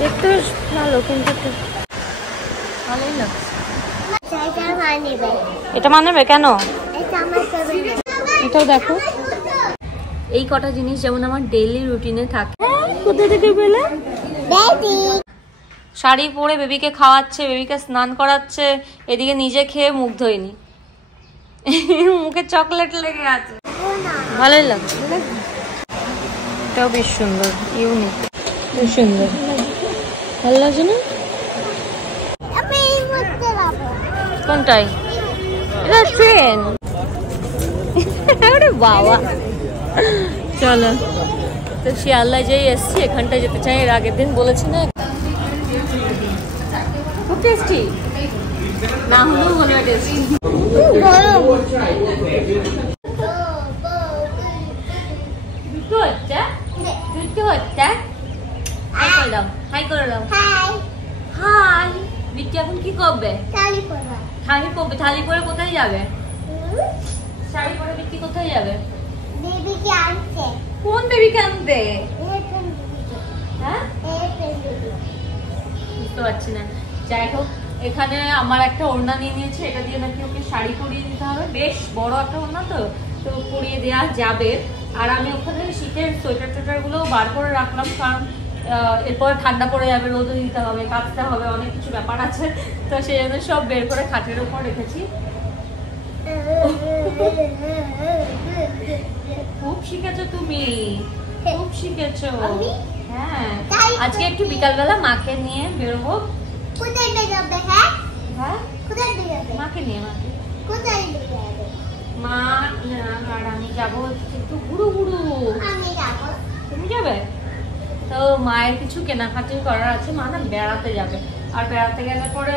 দেখতে বেশ ভালো, কিন্তু ভালোই লাগছে। এটা মানবে কেন? এটাও দেখো। এই কটা জিনিস যেমন আমার ডেইলি রুটিনে থাকে। কোথা থেকে পেলে? শাড়ি পরে বেবিকে খাওয়াচ্ছে, বেবিকে স্নান করাচ্ছে, এদিকে নিজে খেয়ে মুখ ধোয়নি, মুখে চকলেট লেগে আছে। ভালোই লাগছে। এটাও বেশ সুন্দর, ইউনিক, বেশ সুন্দর। ভালো লাগছে না? কোনটাই? এটা ট্রেন। আরে বাবা, চলো। তো শিয়ালদায় যেই এসছি, এখানটায় যেতে চাই। এর আগের দিন বলেছি না, খুব টেস্টি। না হলেও বলবে টেস্টি। দুটো হচ্ছে, দুটো হচ্ছে। হাই করে দাও, হাই করে দাও। হাই। বিট্টু এখন কি করবে? থালি করবে। থালি করে কোথায় যাবে? শাড়ি পরে বিট্টু কোথায় যাবে? বেবিকে আনতে। কোন বেবিকে আনতে? হ্যাঁ, বুঝতে পারছি না। যাই হোক, এখানে আমার একটা ওড়না নিয়ে নিয়েছে, এটা দিয়ে নাকি ওকে শাড়ি পরিয়ে দিতে হবে। বেশ বড় একটা ওড়না, তো পরিয়ে দেওয়া যাবে। আর আমি ওখানে শীতের সোয়েটার টোয়েটার গুলো বার করে রাখলাম, কারণ এরপর ঠান্ডা পড়ে যাবে, রোদও দিতে হবে, কাচতে হবে, অনেক কিছু ব্যাপার আছে। তো সেই জন্য সব বের করে খাটের উপর রেখেছি। খুব শিখেছো তুমি, খুব শিখেছো। হ্যাঁ, আজকে একটু বিকালবেলা মাকে নিয়ে বেরোবো। কোথায় যাবে? হ্যাঁ হ্যাঁ, কোথায় যাবে? মাকে নিয়ে। মাকে কোথায় যাবে? মা আর আমি যাবো একটু ঘুরু ঘুরু। আমি যাবো। তুমি যাবে? তো মায়ের কিছু কেনাকাটি করার আছে। মা না বেড়াতে যাবে, আর বেড়াতে গেলে পরে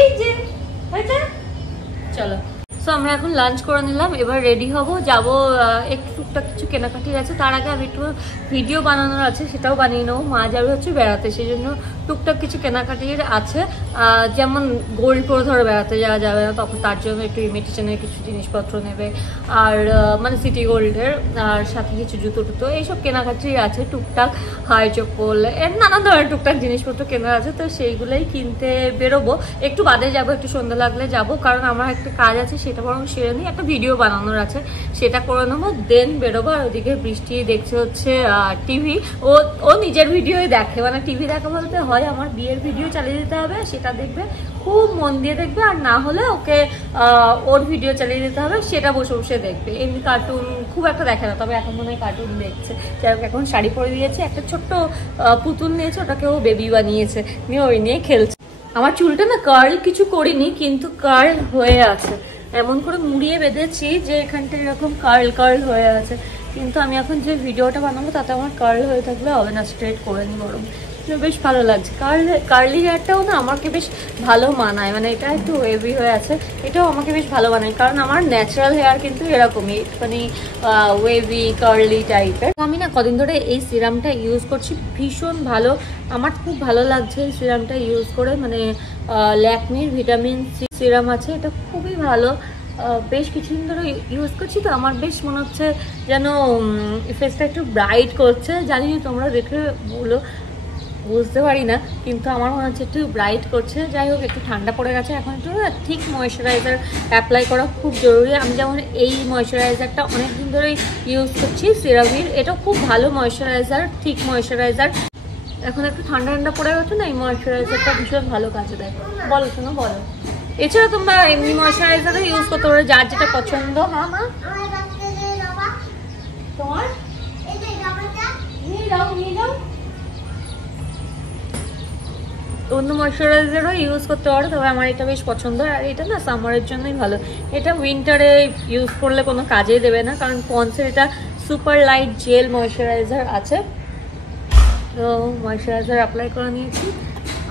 এই যে হয়েছে। চলো, সো আমরা এখন লাঞ্চ করে নিলাম, এবার রেডি হব, যাব। একটু টুকটাক কিছু কেনাকাটি আছে, তার আগে আমি একটু ভিডিও বানানোর আছে, সেটাও বানিয়ে নেবো। মা যাবে হচ্ছে বেড়াতে, সেই জন্য টুকটাক কিছু কেনাকাটির আছে। যেমন গোল্ড পরে ধরে বেড়াতে যাওয়া যাবে না, তখন তার জন্য একটু ইমিটেশনের কিছু জিনিসপত্র নেবে, আর মানে সিটি গোল্ডের, আর সাথে কিছু জুতো টুতো, এইসব কেনাকাটি আছে। টুকটাক হাই চপ্পল, এর নানা ধরনের টুকটাক জিনিসপত্র কেনার আছে। তো সেইগুলোই কিনতে বেরোবো। একটু বাদে যাব, একটু সন্ধ্যা লাগলে যাব, কারণ আমার একটা কাজ আছে, সেটা বরং সেরে নিই। একটা ভিডিও বানানোর আছে, সেটা করে নেবো, দেন বেরোবো। আর ওদিকে বৃষ্টি দেখছে হচ্ছে টিভি। ও নিজের ভিডিওই দেখে, মানে টিভি দেখা বলতে হয় আমার বিয়ের ভিডিও চালিয়ে দিতে হবে, সেটা দেখবে, খুব মন দিয়ে দেখবে। আর না হলে ওকে ওর ভিডিও চালিয়ে দিতে হবে, সেটা বসে বসে দেখবে। এমনি কার্টুন খুব একটা দেখে না, তবে এখন মনে হয় কার্টুন দেখছে। যাই হোক, এখন শাড়ি পরে দিয়েছে, একটা ছোট্ট পুতুল নিয়েছে, ওটাকে ও বেবি বানিয়েছে, নিয়ে ওই নিয়ে খেলছে। আমার চুলটা না কার্ল কিছু করিনি, কিন্তু কার্ল হয়ে আছে। এমন করে মুড়িয়ে বেঁধেছি যে এখানটা এরকম কার্ল কার্ল হয়ে আছে, কিন্তু আমি এখন যে ভিডিওটা বানাবো তাতে আমার কার্ল হয়ে থাকলে হবে না, স্ট্রেট করে নিই বরং। বেশ ভালো লাগছে। কার্লি হেয়ারটাও না আমাকে বেশ ভালো মানায়, মানে এটা একটু ওয়েভি হয়ে আছে, এটাও আমাকে বেশ ভালো মানায়, কারণ আমার ন্যাচারাল হেয়ার কিন্তু এরকমই, একটুখানি ওয়েভি কার্লি টাইপের। আমি না কদিন ধরে এই সিরামটা ইউজ করছি, ভীষণ ভালো, আমার খুব ভালো লাগছে এই সিরামটা ইউজ করে। মানে ল্যাকমির ভিটামিন সি সিরাম আছে, এটা খুবই ভালো। বেশ কিছুদিন ধরে ইউজ করছি, তো আমার বেশ মনে হচ্ছে যেন ফেসটা একটু ব্রাইট করছে। জানি না তোমরা দেখে বলো, বুঝতে পারি না, কিন্তু আমার মনে হচ্ছে একটু ব্রাইট করছে। যাই হোক, একটু ঠান্ডা পড়ে গেছে, এখন একটু ঠিক ময়েশ্চারাইজার অ্যাপ্লাই করা খুব জরুরি। আমি যেমন এই ময়েশ্চারাইজারটা অনেকদিন ধরেই ইউজ করছি, সেরাভির, এটা খুব ভালো ময়েশ্চারাইজার, ঠিক ময়েশ্চারাইজার। এখন একটু ঠান্ডা ঠান্ডা পড়ে গেছে না, এই ময়েশ্চারাইজারটা ভীষণ ভালো কাজে দেয়। বলো শোনো, বলো। এছাড়া তোমরা এমনি ময়েশ্চারাইজার ইউজ করতে পারো, যার যেটা পছন্দ। হ্যাঁ মা, তোমার নিয়ে যাও, নিয়ে যাও। অন্য ময়েশ্চারাইজারও ইউজ করতে পারো, তবে আমার এটা বেশ পছন্দ। আর এটা না সামারের জন্যই ভালো, এটা উইন্টারে ইউজ করলে কোনো কাজেই দেবে না, কারণ পন্সের এটা সুপার লাইট জেল ময়েশ্চারাইজার আছে। তো ময়েশ্চারাইজার অ্যাপ্লাই করে নিয়েছি,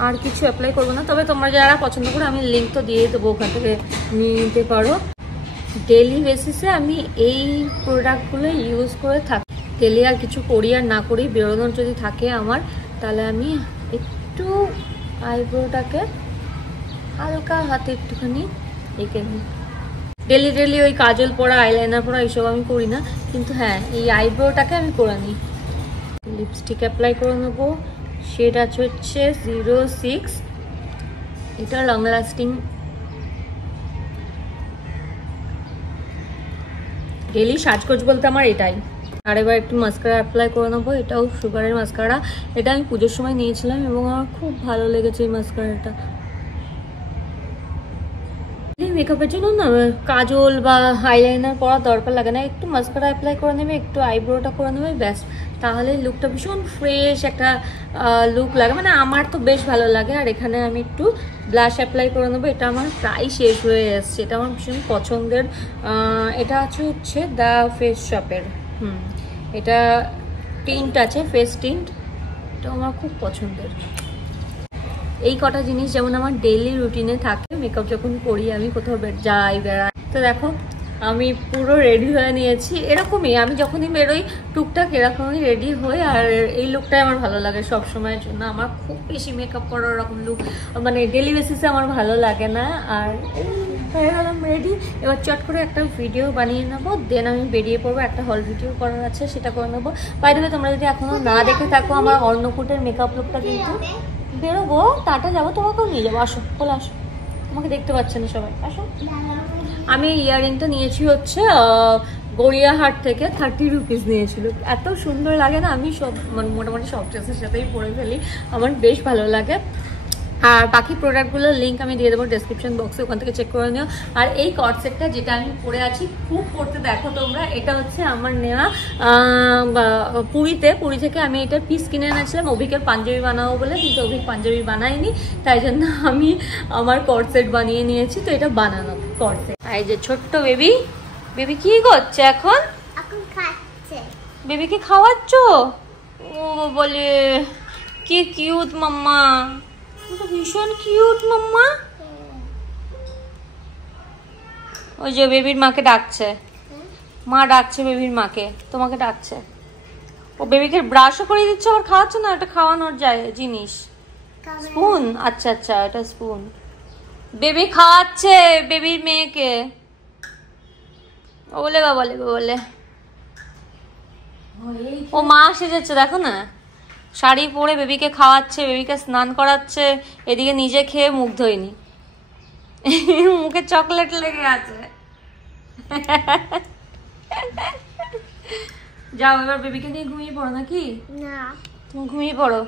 আর কিছু অ্যাপ্লাই করবো না। তবে তোমরা যারা পছন্দ করো, আমি লিঙ্ক তো দিয়ে দেবো, ওখান থেকে নিয়ে নিতে পারো। ডেলি বেসিসে আমি এই প্রোডাক্টগুলো ইউজ করে থাকি। ডেলি আর কিছু করি আর না করি, বেরোনোর যদি থাকে আমার, তাহলে আমি একটু আইব্রোটাকে হালকা হাতে একটুখানি এঁকে নিই। ডেলি ওই কাজল পরা, আইলাইনার পরা এইসব আমি করি না, কিন্তু হ্যাঁ এই আইব্রোটাকে আমি করে নিই। লিপস্টিক অ্যাপ্লাই করে নেবো, শেড আছে হচ্ছে 06। এটা লং লাস্টিং, ডেলি সাজগোজ বলতে আমার এটাই। আর এবার একটু মাস্কারা অ্যাপ্লাই করে নেবো। এটাও সুগারের মাস্কারা, এটা আমি পুজোর সময় নিয়েছিলাম এবং আমার খুব ভালো লেগেছে এই মাস্কারাটা। মেকআপের জন্য না কাজল বা আইলাইনার পরার দরকার লাগে না, একটু মাস্কারা অ্যাপ্লাই করে নেবে, একটু আইব্রোটা করে নেবে, ব্যাস, তাহলে লুকটা ভীষণ ফ্রেশ একটা লুক লাগে, মানে আমার তো বেশ ভালো লাগে। আর এখানে আমি একটু ব্লাশ অ্যাপ্লাই করে নেবো, এটা আমার প্রায় শেষ হয়ে এসছে, এটা আমার ভীষণ পছন্দের। এটা হচ্ছে দ্য ফেস শপের, এটা টিন্ট আছে, ফেস টিন্ট, এটা আমার খুব পছন্দের। এই কটা জিনিস যেমন আমার ডেইলি রুটিনে থাকে, মেকআপ যখন করি আমি কোথাও যাই বেড়াই। তো দেখো আমি পুরো রেডি হয়ে নিয়েছি, এরকমই আমি যখনই বেরোই টুকটাক এরকমই রেডি হই। আর এই লুকটাই আমার ভালো লাগে সব সময়ের জন্য, আমার খুব বেশি মেকআপ করার ওরকম লুক মানে ডেইলি বেসিসে আমার ভালো লাগে না। আর হয়ে গেলাম রেডি, এবার চট করে একটা ভিডিও বানিয়ে নেবো, দেন আমি বেরিয়ে পড়বো, একটা হল ভিডিও করার আছে সেটা করে নেবো। বাই দ্য ওয়ে তোমরা যদি এখনো না দেখে থাকো আমার অন্নকূটের মেকআপ লুকটা, কিন্তু বেরোবো টাটা যাবো, তোমাকেও নিয়ে যাবো, আসো বলে আসো, তোমাকে দেখতে পাচ্ছে না সবাই, আসো। আমি ইয়াররিংটা নিয়েছি হচ্ছে গড়িয়াহাট থেকে, 30 রুপিস নিয়েছিল, এত সুন্দর লাগে না, আমি সব মানে মোটামুটি সব ড্রেসের সাথেই পরে ফেলি, আমার বেশ ভালো লাগে। আর বাকি প্রোডাক্টগুলোর লিঙ্ক আমি দিয়ে দেবো ডেসক্রিপশন বক্সে, ওখান থেকে চেক করে নিও। আর এই কট সেটটা যেটা আমি পরে আছি খুব পরতে দেখো তোমরা, এটা হচ্ছে আমার নেওয়া পুরী থেকে আমি এটা পিস কিনে এনেছিলাম অভিকের পাঞ্জাবি বানাবো বলে, কিন্তু অভিক পাঞ্জাবি বানাইনি, তাই জন্য আমি আমার কট সেট বানিয়ে নিয়েছি। তো এটা বানানো কট সেট। এই যে ছোট্ট বেবি কি করছে এখন? বেবিকে খাওয়াচ্ছ? ও বলে কি কিউট মাম্মা, ভীষণ কিউট মাম্মা। ওই যে বেবির মাকে ডাকছে, মা ডাকছে বেবির মাকে, তোমাকে ডাকছে। ও বেবিকে ব্রাশও করে দিচ্ছে, আবার খাওয়াচ্ছে না, ওটা খাওয়ানোর যায় জিনিস, স্পুন। আচ্ছা আচ্ছা, এটা স্পুন। বেবি খাওয়াচ্ছে বেবির মেয়েকে, ও বলে বা বলে ও মা সেজেছে দেখো না, শাড়ি পরে বেবিকে খাওয়াচ্ছে, বেবিকে স্নান করাচ্ছে, এদিকে নিজে খেয়ে মুখ ধোয়নি, মুখে চকলেট লেগে আছে। যাও এবার বেবিকে নিয়ে ঘুমিয়ে পড়ো নাকি? না তুমি ঘুমিয়ে পড়ো,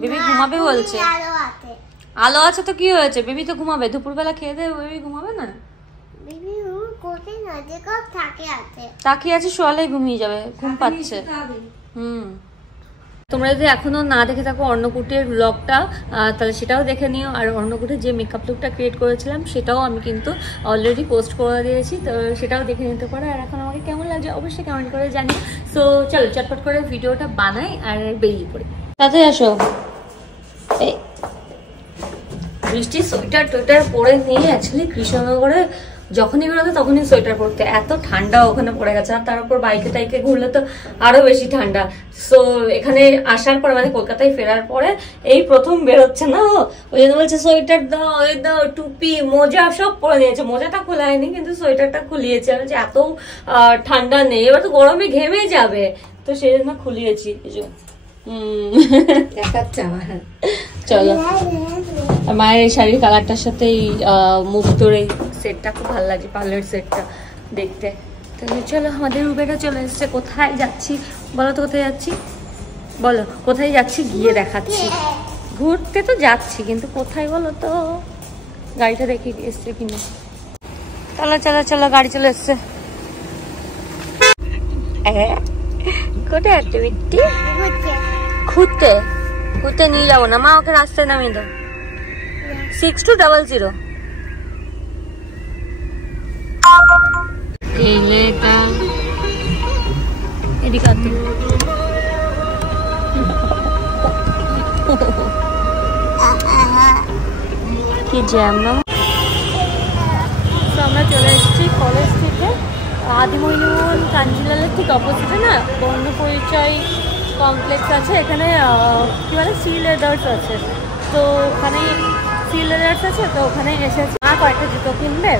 বেবি ঘুমাবে বলছে। আলো আছে তো কি হয়েছে, বেবি তো ঘুমাবে, দুপুরবেলা খেয়ে দেবে, বেবি ঘুমাবে না? তাকিয়ে আছে, শোয়ালেই ঘুমিয়ে যাবে, ঘুম পাচ্ছে। তোমরা যদি এখনো না দেখে থাকো অন্নকূটের ব্লগটা, তাহলে সেটাও দেখে নিও। আর অন্নকূটের যে মেকআপ লুকটা ক্রিয়েট করেছিলাম সেটাও আমি কিন্তু অলরেডি পোস্ট করে দিয়েছি, তো সেটাও দেখে নিতে পারো। আর এখন আমাকে কেমন লাগছে অবশ্যই কমেন্ট করে জানি। সো চলো চটপট করে ভিডিওটা বানাই আর বেরিয়ে পড়ি। তাতে আসো, এই বৃষ্টি সোয়েটার টোয়েটার পরে নিয়ে অ্যাকচুয়ালি কৃষ্ণনগরে যখনই বেরোতো তখনই সোয়েটার পরতে, এত ঠান্ডা ওখানে পড়ে গেছে। আর তার উপর বাইকে টাইকে ঘুরলে তো আরো বেশি ঠান্ডা। সো এখানে আসার পরে মানে কলকাতায় ফেরার পরে এই প্রথম বেরোচ্ছে না, ওই জন্য বলছে সোয়েটার দাও, ওই দাও, টুপি, মোজা সব পরে নিয়েছে। মোজাটা খোলায়নি কিন্তু সোয়েটারটা খুলিয়েছে, আমি এত ঠান্ডা নেই, এবার তো গরমে ঘেমে যাবে, তো সেই জন্য খুলিয়েছি। দেখাচ্ছে আমার, চলো। মায়ের এই শাড়ির কালারটার সাথে এই মুক্তোর এই সেটটা খুব ভালো লাগছে, পার্লের সেটটা দেখতে। তাহলে চলো, আমাদের উবেরটা চলে এসছে। কোথায় যাচ্ছি বলো তো, কোথায় যাচ্ছি বলো, কোথায় যাচ্ছি গিয়ে দেখাচ্ছি। ঘুরতে তো যাচ্ছি কিন্তু কোথায় বলো তো, গাড়িটা দেখে এসছে কিনা। চলো চলো চলো, গাড়ি চলে এসছে। কোথায় যাচ্ছে বিট্টি? ঘুরতে ঘুরতে নিয়ে যাবো না মা, ওকে রাস্তায় নামিয়ে দাও। 6200 এদিকে কি জ্যাম না। আমরা চলে এসেছি কলেজ থেকে, আদিমহিমোহন কাঞ্জিলালের ঠিক অপোজিটে না বর্ণ পরিচয় কমপ্লেক্স আছে, এখানে কি বলে সি লেদার্স আছে, তো ওখানে সি লেদার্স আছে, তো ওখানে এসেছে। মা কয়েকটা জুতো কিনবে,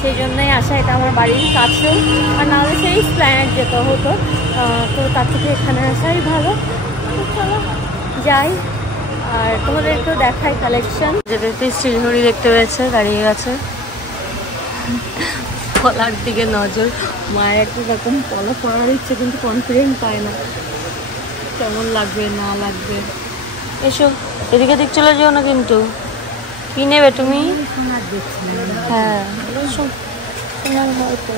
সেই জন্যই আসা। এটা আমার বাড়ির কাছেও, আর নাহলে সেই প্ল্যানেট যেতে হতো, তো তার থেকে এখানে আসাই ভালো। চলো যাই আর তোমাদের একটু দেখাই কালেকশন। যেটাতে শিলঘড়ি দেখতে পেয়েছে দাঁড়িয়ে গেছে, পলার দিকে নজর। মায়ের একটা রকম পলা পড়ার ইচ্ছে কিন্তু কনফিডেন্ট পায় না কেমন লাগবে না লাগবে। এসো এদিকে দিক চলে যেও না কিন্তু। কি নেবে তুমি? হ্যাঁ হয়তো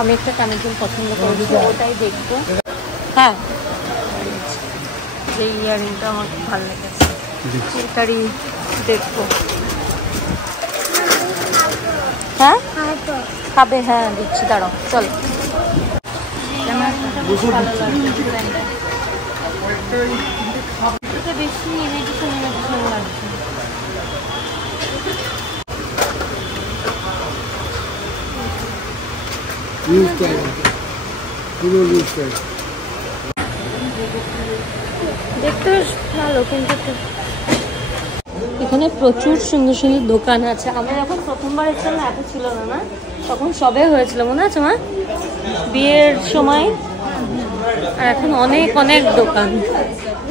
আমি একটা কানের দুল পছন্দ করেছি, ওটাই দেখবো। হ্যাঁ এই ইয়ারিংটা আমার খুব ভালো লেগেছে, এটারই দেখবো। হ্যাঁ খাবে? হ্যাঁ দিচ্ছি, দাঁড়াও চলো। ভালো লাগছে, বেশি ইমিটেশন লাগছে। দেখতে বেশ ভালো, কিন্তু এখানে প্রচুর সুন্দর সুন্দর দোকান আছে। আমরা যখন প্রথমবার এসেছিলাম এত ছিল না, না তখন সবে হয়েছিল মনে আছে মা, বিয়ের সময়। আর এখন অনেক অনেক দোকান।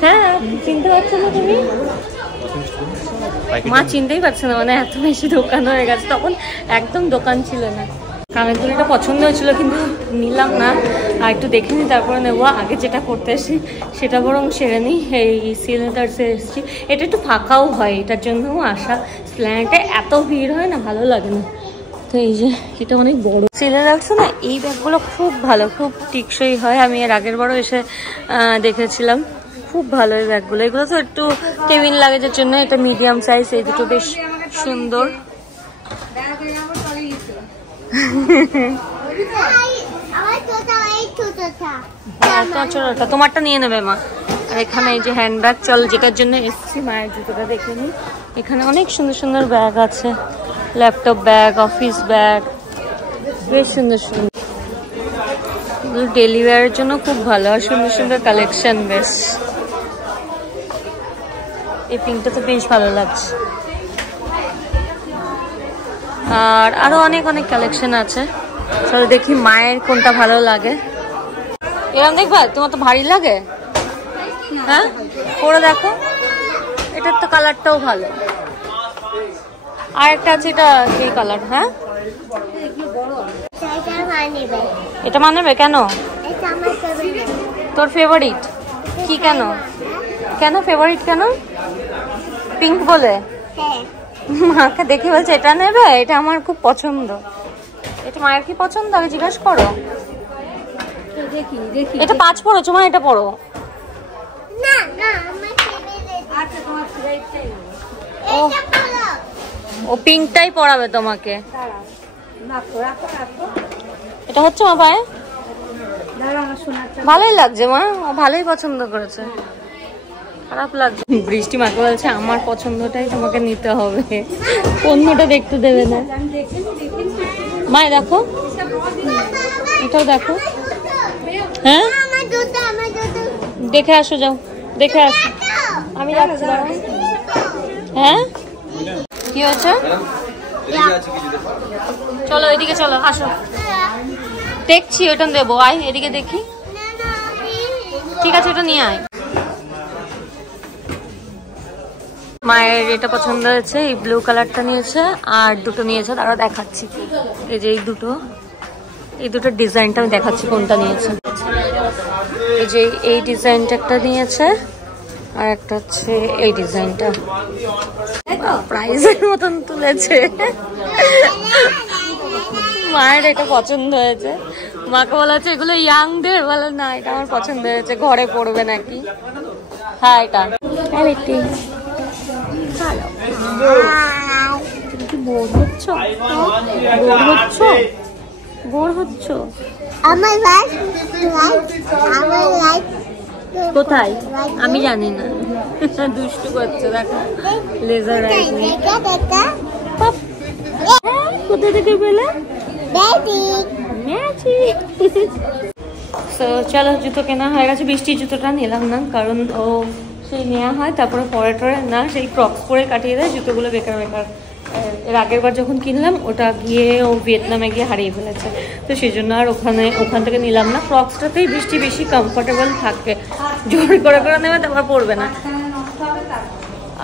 হ্যাঁ চিনতে পারছো না তুমি? মা চিনতেই পারছে না, মানে এত বেশি দোকান হয়ে গেছে। তখন একদম দোকান ছিল না। কানের দুলটা পছন্দ হয়েছিল কিন্তু নিলাম না, আর একটু দেখে নিই তারপরে নেবো। আগে যেটা করতে এসি সেটা বরং সেরে নিই। এই সিলেন্ডার্সে এসেছি, এটা একটু ফাঁকাও হয়, এটার জন্যও আসা। প্ল্যানেটে এত ভিড় হয় না, ভালো লাগে না। তো এই যে এটা অনেক বড় সেলে রাখছে না, এই ব্যাগগুলো খুব ভালো, খুব টিকসই হয়। আমি এর আগের বারও এসে দেখেছিলাম, খুব ভালো এই ব্যাগগুলো। এগুলো তো একটু টেবিল লাগেজের জন্য, এটা মিডিয়াম সাইজ, এই দুটো বেশ সুন্দর। তোমারটা নিয়ে নেবে মা। আর এখানে এই যে হ্যান্ডব্যাগ, চল যেটার জন্য এসেছি মায়ের জুতোটা দেখে নিই। এখানে অনেক সুন্দর সুন্দর ব্যাগ আছে, ল্যাপটপ ব্যাগ, অফিস ব্যাগ, বেশ সুন্দর সুন্দর। ডেলি ওয়্যারের জন্য খুব ভালো, আর সুন্দর সুন্দর কালেকশন বেশ। এই পিঙ্কটা তো বেশ ভালো লাগছে। আর আরো অনেক অনেক কালেকশন আছে, চলো দেখি মায়ের কোনটা ভালো লাগে। এরকম দেখবা, তোমার তো ভারী লাগে। হ্যাঁ পরে দেখো, এটার তো কালারটাও ভালো। আর একটা আছে, এটা এই কালার। হ্যাঁ এটা মানবে কেন? তোর ফেভারিট কি? কেন কেন ফেভারিট কেন? পিঙ্ক বলে মাকে দেখে বলছে এটা নেবে, এটা আমার খুব পছন্দ। এটা মায়ের কি পছন্দ আগে জিজ্ঞাসা করো। এটা 5 পড়েছো মা, এটা পড়ো। ও পিঙ্কটাই পরাবে তোমাকে। এটা হচ্ছে মা পায়ে, ভালোই লাগছে মা, ভালোই পছন্দ করেছে, খারাপ লাগছে। বৃষ্টি মাকে বলছে আমার পছন্দটাই তোমাকে নিতে হবে, অন্যটা দেখতে দেবে না। মায় দেখো, এটাও দেখো। হ্যাঁ দেখে আসো, যাও দেখে আসো, আমি যাচ্ছি। হ্যাঁ কি হয়েছে? চলো এদিকে চলো, আসো দেখছি। ওটা দেবো, আয় এদিকে দেখি। ঠিক আছে ওটা নিয়ে আয়। মায়ের এটা পছন্দ হয়েছে, এই ব্লু কালারটা নিয়েছে, আর দুটো নিয়েছে, তারা দেখাচ্ছি। এই যে এই দুটো ডিজাইনটা আমি দেখাচ্ছি কোনটা নিয়েছে। এই যে এই ডিজাইনটা একটা নিয়েছে, আর একটা হচ্ছে এই ডিজাইনটা। প্রাইজের মতন তুলেছে। মায়ের এটা পছন্দ হয়েছে, মাকে বলা হচ্ছে এগুলো ইয়াংদের, বলে না এটা আমার পছন্দ হয়েছে, ঘরে পড়বে নাকি। হ্যাঁ এটা বোর হচ্ছ, বোর হচ্ছ কোথায় আমি জানি না, দুষ্টু করছো। দেখো লেজার লাইট কোথা থেকে পেলে? চলো জুতো কেনা হয়ে গেছে। বৃষ্টির জুতোটা নিলাম না, কারণ ও সেই নেওয়া হয় তারপরে পরে টরে না, সেই ক্রক্স পরে কাটিয়ে দেয়, জুতোগুলো বেকার বেকার এর আগের বার যখন কিনলাম ওটা গিয়ে ও ভিয়েতনামে গিয়ে হারিয়ে ফেলেছে, তো সেই জন্য আর ওখান থেকে নিলাম না। ক্রক্সটাতেই বৃষ্টি বেশি কমফোর্টেবল থাকে, জোর করে করে নেবে তারপর পড়বে না।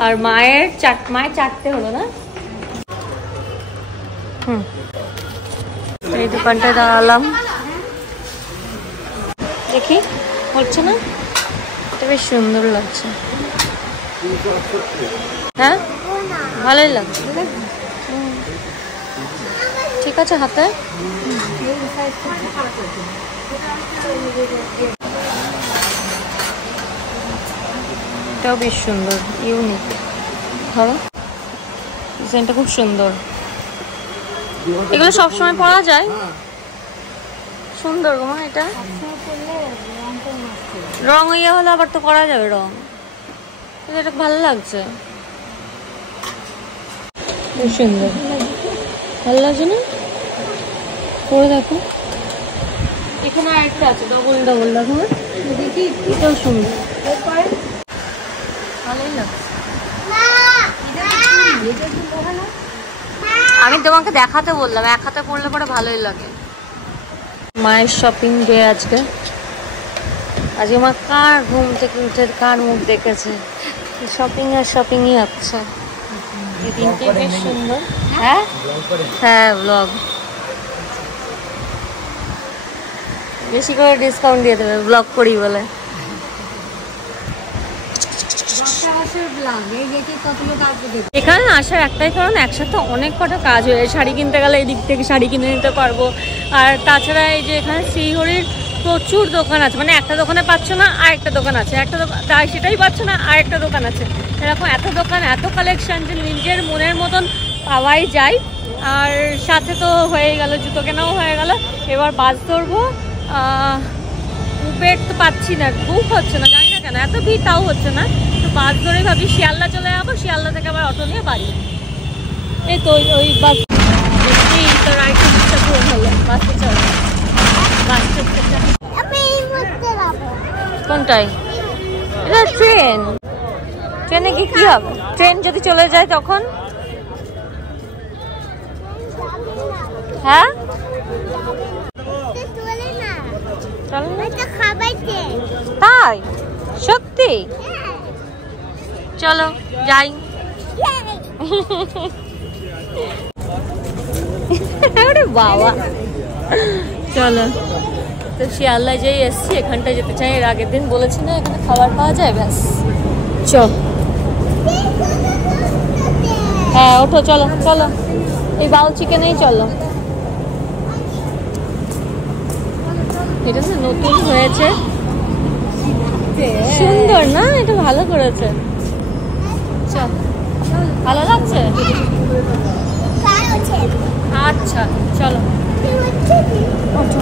আর মায়ের চারটে হলো না। এই দোকানটায় দাঁড়ালাম, দেখি হচ্ছে না, এটা বেশ সুন্দর লাগছে। হ্যাঁ ভালোই লাগছে, ঠিক আছে হাতে। এটাও বেশ সুন্দর, ইউনিক, ধরো ডিজাইনটা খুব সুন্দর। এগুলো সবসময় পরা যায়, সুন্দর গো মা। এটা রং ইয়ে হলে আবার তো করা যাবে রং, এটা ভালো লাগছে, খুব সুন্দর, ভালো লাগছে না? পরে দেখো, এখানে আরেকটা আছে ডবল ডবল, দেখো দেখি, এটাও সুন্দর, ভালোই লাগছে। আমি তোমাকে দেখাতে বললাম, এক হাতে পড়লে পরে ভালোই লাগে। মায়ের শপিং ডে আজকে। আজকে আমার কার ঘুম থেকে উঠে কার মুখ দেখেছে, শপিং আর শপিংই হচ্ছে। এই দিনটি বেশ সুন্দর। হ্যাঁ হ্যাঁ, ব্লগ বেশি করে ডিসকাউন্ট দিয়ে দেবে ব্লগ করি বলে। এখানে আসার একটাই কারণ, একসাথে অনেক কটা কাজ হয়ে, শাড়ি কিনতে গেলে এই দিক থেকে শাড়ি কিনে নিতে পারবো। আর তাছাড়া এই যে এখানে শ্রীহরির প্রচুর দোকান আছে, মানে একটা দোকানে পাচ্ছ না আরেকটা দোকান আছে, একটা দোকান তাই সেটাই পাচ্ছ না আরেকটা দোকান আছে, এরকম এত দোকান এত কালেকশন যে নিজের মনের মতন পাওয়াই যায়। আর সাথে তো হয়ে গেল, জুতো কেনাও হয়ে গেল। এবার বাস ধরবো, উবের তো পাচ্ছি না, বুক হচ্ছে না, জানি না কেন এত ভিড়, তাও হচ্ছে না। তো বাস ধরে ভাবি শিয়ালদা চলে যাবো, শিয়ালদা থেকে আবার অটো নিয়ে বাড়ি। এই তো ওই বাস তোর আরেকটা বাসটা পূরণ হলো, বাসে চলে কোনটাই? এটা ট্রেন, ট্রেনে কি হবে? ট্রেন যদি চলে যায় তখন? হ্যাঁ তাই সত্যি? চলো যাই। বাবা চলো, তো শিয়ালদায় যেই এসছি, এখানটায় যেতে চাই। এর আগের দিন বলেছি না এখানে খাবার পাওয়া যায়, ব্যাস চল। হ্যাঁ ওঠো, চলো চলো, এই বাউল চিকেনেই চলো। এটা না নতুন হয়েছে, সুন্দর না? এটা ভালো করেছে, চল ভালো লাগছে। আচ্ছা চলো ওঠো।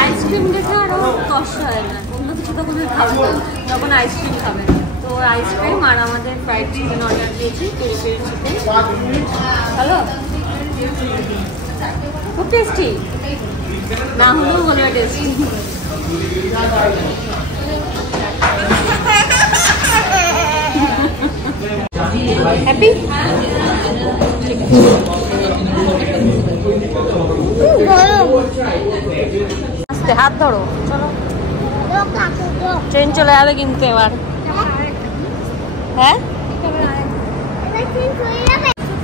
আইসক্রিম দেখে আরো কষ্ট হয় না, অন্য কিছু তো কোনো খাবে না, যখন আইসক্রিম খাবে। তো আইসক্রিম আর আমাদের ফ্রাইড চিকেন অর্ডার দিয়েছি, পেরি পেরি চিকেন। হ্যালো, খুব টেস্টি, না হলেও বলবে টেস্টি। হ্যাপি? আস্তে হাত ধরো, চলো। ট্রেন চলে যাবে কিন্তু এবার। হ্যাঁ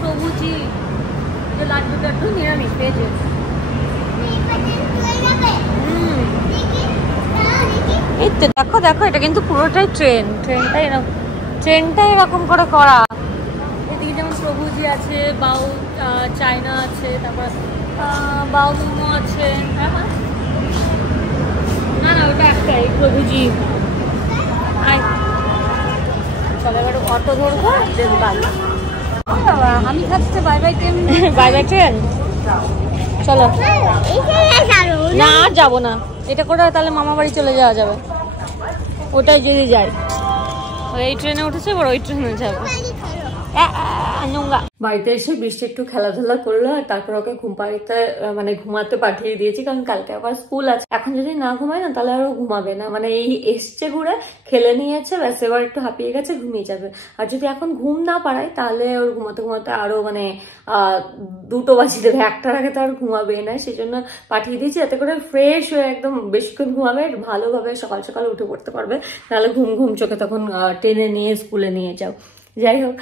প্রভুজি যে লাড্ডু টাড্ডু নিরামিষ পেয়েছে। এই তো দেখো দেখো, এটা কিন্তু পুরোটাই ট্রেন, ট্রেনটাই এরকম করে করা। এদিকে যেমন প্রভুজি আছে, বাউ চায়না আছে, তারপর বাউ মোমো আছে। না না ওটা একটাই প্রভুজি। চলো এবার অটো ধরবো, আমি খাচ্ছি bye bye train. Bye bye train, চলো। না আর যাবো না, এটা করে তাহলে মামা বাড়ি চলে যাওয়া যাবে, ওটাই যদি যাই। এই ট্রেনে উঠেছে, এবার ওই ট্রেনে যাবো। বাড়িতে এসে বৃষ্টি একটু খেলাধুলা করলো আর তারপর ওকে ঘুম পাড়িতে মানে ঘুমাতে পাঠিয়ে দিয়েছি, কারণ কালকে আবার স্কুল আছে। এখন যদি না ঘুমায় না তাহলে আরো ঘুমাবে না, মানে এই এসছে ঘুরে খেলে নিয়েছে ব্যাস, এবার একটু হাঁপিয়ে গেছে ঘুমিয়ে যাবে। আর যদি এখন ঘুম না পাড়ায় তাহলে ওর ঘুমাতে ঘুমাতে আরো মানে 2টো বাজিয়ে দেবে, 1টার আগে তো আর ঘুমাবে না। সেই জন্য পাঠিয়ে দিয়েছি যাতে করে ফ্রেশ হয়ে একদম বেশিক্ষণ ঘুমাবে, ভালোভাবে সকাল সকাল উঠে পড়তে পারবে, নাহলে ঘুম ঘুম চোখে তখন টেনে নিয়ে স্কুলে নিয়ে যাও। যাই হোক,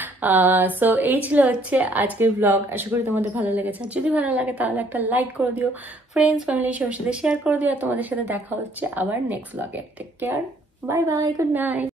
সো এই ছিল হচ্ছে আজকের ব্লগ। আশা করি তোমাদের ভালো লেগেছে। যদি ভালো লাগে তাহলে একটা লাইক করে দিও, ফ্রেন্ডস ফ্যামিলি সবার সাথে শেয়ার করে দিও। আর তোমাদের সাথে দেখা হচ্ছে আবার নেক্সট ব্লগে। Take care, bye bye, good night.